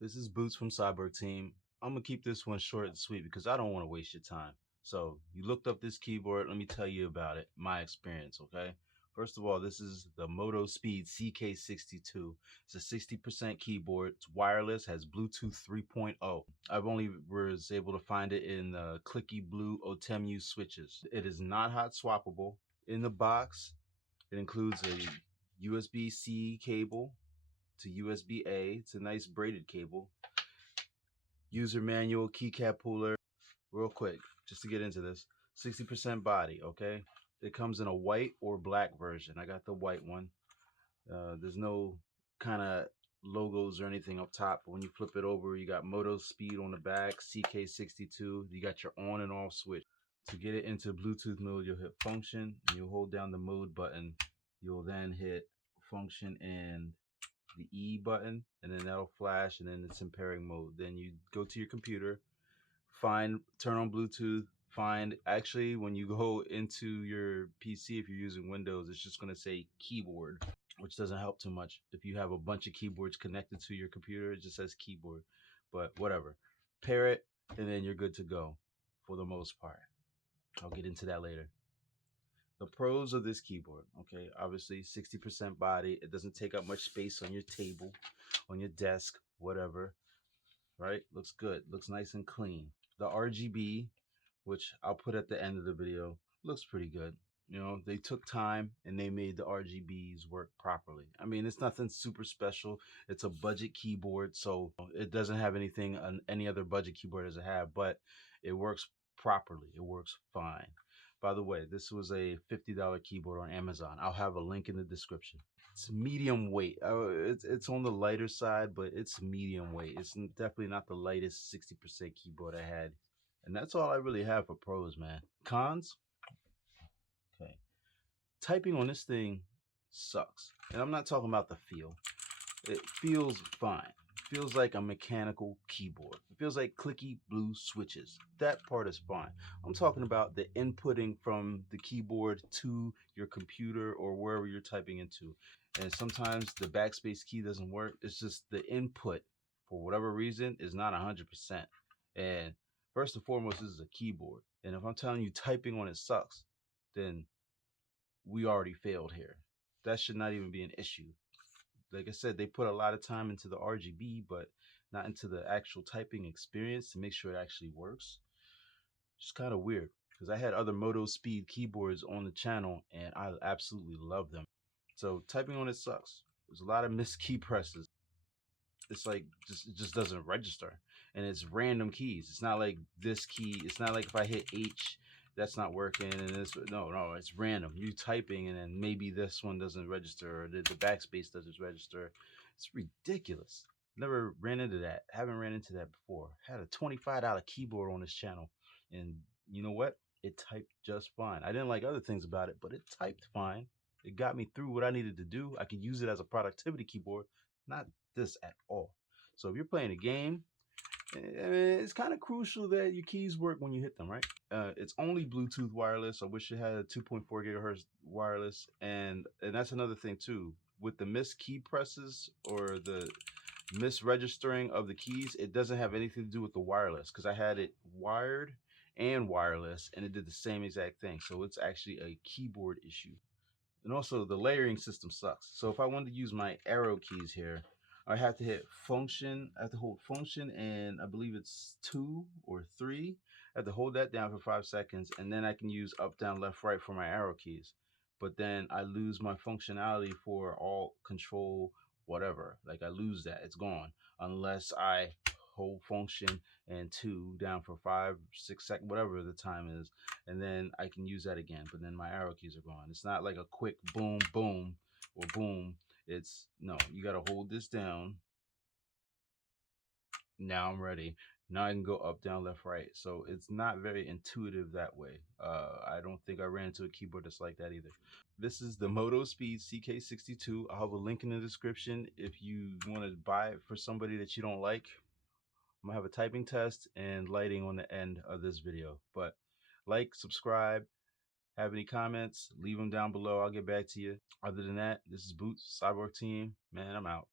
This is Boots from Cyborg Team. I'm gonna keep this one short and sweet because I don't want to waste your time. So you looked up this keyboard. Let me tell you about it. My experience, okay? First of all, this is the Motospeed CK62. It's a 60% keyboard. It's wireless. Has Bluetooth 3.0. I've only was able to find it in clicky blue Otemu switches. It is not hot swappable. In the box, it includes a USB-C cable to USB-A. It's a nice braided cable. User manual, keycap puller. Real quick, just to get into this, 60% body, okay? It comes in a white or black version. I got the white one. There's no kind of logos or anything up top, but when you flip it over, you got Motospeed on the back, CK62. You got your on and off switch. To get it into Bluetooth mode, you'll hit function, and you'll hold down the mode button. You'll then hit function and the E button, and then that'll flash, and then it's in pairing mode. Then you go to your computer, turn on Bluetooth, actually when you go into your PC, if you're using Windows, it's just going to say keyboard, which doesn't help too much. If you have a bunch of keyboards connected to your computer, it just says keyboard, but whatever. Pair it, and then you're good to go for the most part. I'll get into that later. The pros of this keyboard, okay, obviously 60% body. It doesn't take up much space on your table, on your desk, whatever, right? Looks good, looks nice and clean. The RGB, which I'll put at the end of the video, looks pretty good. You know, they took time and they made the RGBs work properly. I mean, it's nothing super special. It's a budget keyboard, so it doesn't have anything on any other budget keyboard doesn't have, but it works properly. It works fine. By the way, this was a $50 keyboard on Amazon. I'll have a link in the description. It's medium weight. It's on the lighter side, but it's medium weight. It's definitely not the lightest 60% keyboard I had. And that's all I really have for pros, man. Cons? Okay. Typing on this thing sucks. And I'm not talking about the feel. It feels fine. It feels like a mechanical keyboard. It feels like clicky blue switches. That part is fine. I'm talking about the inputting from the keyboard to your computer or wherever you're typing into. And sometimes the backspace key doesn't work. It's just the input, for whatever reason, is not 100%. And first and foremost, this is a keyboard. And if I'm telling you typing on it sucks, then we already failed here. That should not even be an issue. Like I said, they put a lot of time into the RGB, but not into the actual typing experience to make sure it actually works. It's kind of weird because I had other Motospeed keyboards on the channel and I absolutely love them. So typing on it sucks. There's a lot of missed key presses. It's like it just doesn't register, and it's random keys. It's not like this key. It's not like if I hit H, that's not working, and this no, it's random. You typing, and then maybe this one doesn't register, or the backspace doesn't register. It's ridiculous. Never ran into that. Haven't ran into that before. Had a $25 keyboard on this channel, and you know what? It typed just fine. I didn't like other things about it, but it typed fine. It got me through what I needed to do. I could use it as a productivity keyboard, not this at all. So if you're playing a game, it's kind of crucial that your keys work when you hit them, right? It's only Bluetooth wireless. I wish it had a 2.4 gigahertz wireless, and that's another thing too. With the missed key presses or the misregistering of the keys, it doesn't have anything to do with the wireless because I had it wired and wireless, and it did the same exact thing. So it's actually a keyboard issue. And also the layering system sucks. So if I wanted to use my arrow keys here, I have to hit function. I have to hold function and I believe it's 2 or 3. I have to hold that down for 5 seconds and then I can use up, down, left, right for my arrow keys. But then I lose my functionality for alt, control, whatever. Like I lose that. It's gone unless I hold function and 2 down for 5, 6 seconds, whatever the time is, and then I can use that again. But then my arrow keys are gone. It's not like a quick boom, boom, or boom. It's no, you got to hold this down. Now I'm ready. Now I can go up, down, left, right. So it's not very intuitive that way. I don't think I ran into a keyboard that's like that either. This is the Motospeed CK62. I'll have a link in the description if you want to buy it for somebody that you don't like. I'm gonna have a typing test and lighting on the end of this video. But like, subscribe, have any comments, leave them down below. I'll get back to you. Other than that, this is Boots, Cyborg Team. Man, I'm out.